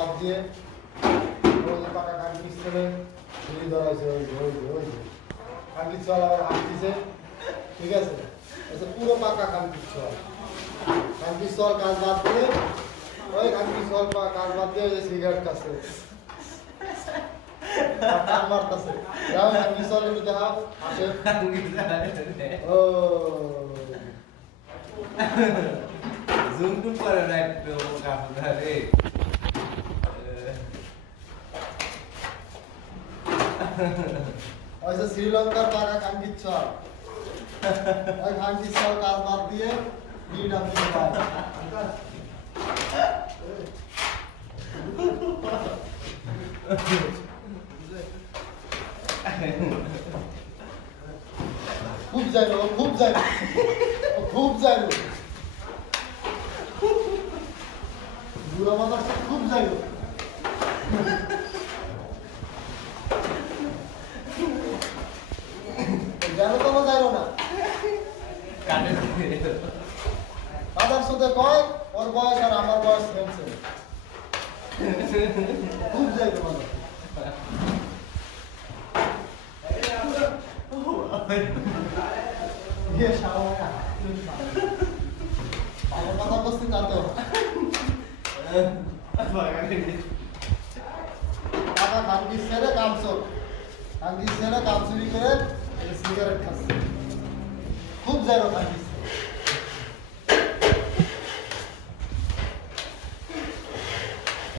বাদ দিয়ে ওই যে পাকা কান পিছনে ঝুলি ধরাইছে ওই কান চল আবার হাঁটতেছে ঠিক আছে আচ্ছা পুরো পাকা কান চল কাজ বাদ দিয়ে ওই কান কাজ বাদ দিয়ে ওই যে সিগারেট কাছে টান মারতেছে যাও কান চল একটু দেখাও আসে ও জুম টু করে না একটু কাপড়ে ওই যে শ্রীলঙ্কার পাকা কাঙ্গিত চল ওই কাঙ্গিত চল কাজ বাদ দিয়ে বিট আপনি খুব যাইলো খুব যাইলো খুব যাইলো বুড়া মাথার খুব যাইলো জানো তো যাইলো না কানে দাদার সাথে কয় ওর বয়স আর আমার বয়স সেম সেম খুব যাইলো মানে ইয়ে শাওয়া আমার কথা বলছি না তো টাকা খানকি ছেড়ে কাম চুরি করে সিগারেট খাচ্ছে খুব যাইলো খানকি